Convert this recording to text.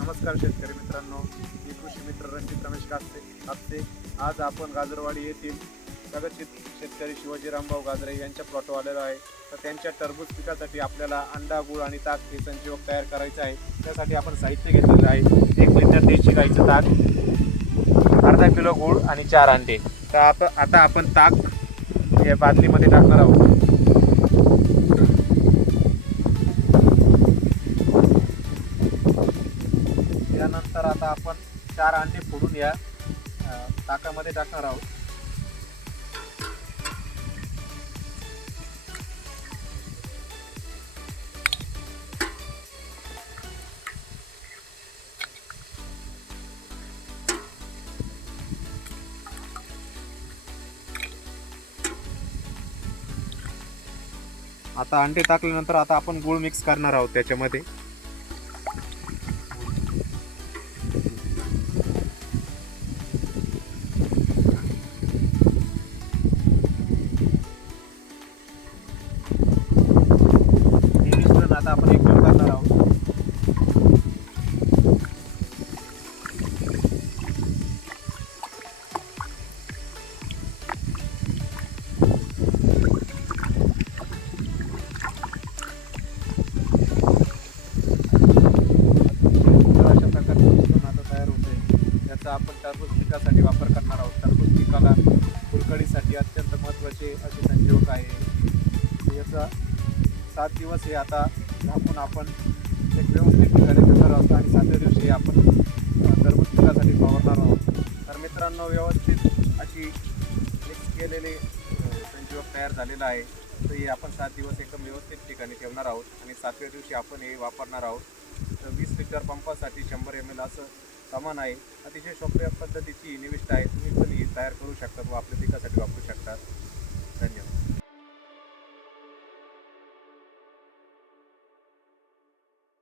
नमस्कार शेतकरी मित्रांनो. मी कृषी मित्र रणजित रमेश कापसे. कापसे. आज आपण गाजरवाडी येथील प्रगतीत शेतकरी शिवाजी रामभाऊ गाजरे यांच्या प्लॉटवर आलेलो आहे. तर त्यांच्या टरबूज पिकासाठी आपल्याला अंडा गुळ आणि ताक हे संजीवक तयार करायचं आहे. त्यासाठी आपण साहित्य घेतलेलं आहे. एक लिटर देशी गाईचं ताक अर्धा किलो गुळ आणि चार अंडे. तर आप आता आपण ताक या बादलीमध्ये टाकणार आहोत. तर आता आपण चार अंडे फोडून या ताकामध्ये टाकणार आहोत. आता अंडे टाकल्यानंतर आता आपण गुळ मिक्स करणार आहोत त्याच्यामध्ये. आपण टरबूज पिकासाठी वापर करणार आहोत. टरबूज पिकाला फुलकळीसाठी अत्यंत महत्त्वाचे असे संजीवक आहे. याचा सात दिवस हे आता झाकून आपण एक व्यवस्थित ठिकाणी ठेवणार आहोत आणि सातव्या दिवशी हे आपण टरबूज पिकासाठी वावरणार आहोत. तर मित्रांनो व्यवस्थित अशी मिक्स केलेले संजीवक तयार झालेलं आहे. तर हे आपण सात दिवस एकदम व्यवस्थित ठिकाणी ठेवणार आहोत आणि सातव्या दिवशी आपण हे वापरणार आहोत. तर वीस लिटर पंपासाठी शंभर एम एल असं सामान आहे. अतिशय सोप्या पद्धतीची निविष्ट आहे. तुम्ही पण ही तयार करू शकता व आपल्या पिकासाठी वापरू शकता.